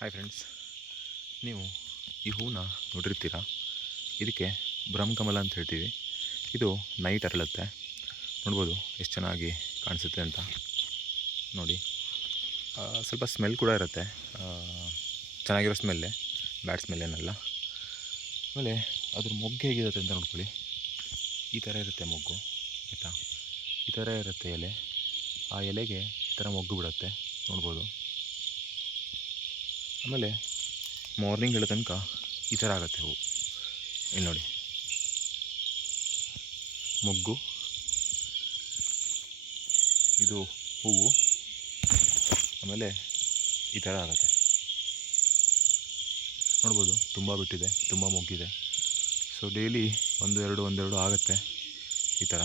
Hi friends, ನೀವು ಈ ಹೂವನ್ನ ನೋಡಿರ್ತೀರಾ. ಇದಕ್ಕೆ ಬ್ರಹ್ಮಕಮಲ ಅಂತ ಹೇಳ್ತೀವಿ. ಇದು ನೈಟ್ ಅರಳುತ್ತೆ. ನೋಡ್ಬೋದು ಎಷ್ಟು ಚೆನ್ನಾಗಿ ಕಾಣಿಸುತ್ತೆ ಅಂತ. ನೋಡಿ, ಸ್ವಲ್ಪ ಸ್ಮೆಲ್ ಕೂಡ ಇರುತ್ತೆ. ಚೆನ್ನಾಗಿರೋ ಸ್ಮೆಲ್ಲೇ, ಬ್ಯಾಡ್ ಸ್ಮೆಲ್ ಏನಲ್ಲ. ಆಮೇಲೆ ಅದ್ರ ಮೊಗ್ಗು ಹೇಗಿರುತ್ತೆ ಅಂತ ನೋಡ್ಕೊಳ್ಳಿ. ಈ ಥರ ಇರುತ್ತೆ ಮೊಗ್ಗು, ಆಯಿತಾ. ಈ ಥರ ಇರುತ್ತೆ ಎಲೆ. ಆ ಎಲೆಗೆ ಈ ಥರ ಮೊಗ್ಗು ಬಿಡುತ್ತೆ, ನೋಡ್ಬೋದು. ಆಮೇಲೆ ಮಾರ್ನಿಂಗ್ ಹೇಳೋ ತನಕ ಈ ಥರ ಆಗುತ್ತೆ ಹೂವು. ಇಲ್ಲಿ ನೋಡಿ, ಮೊಗ್ಗು, ಇದು ಹೂವು, ಆಮೇಲೆ ಈ ಥರ ಆಗುತ್ತೆ. ನೋಡ್ಬೋದು, ತುಂಬ ಬಿಟ್ಟಿದೆ, ತುಂಬ ಮೊಗ್ಗಿದೆ. ಸೊ ಡೈಲಿ ಒಂದೆರಡು ಆಗುತ್ತೆ ಈ ಥರ.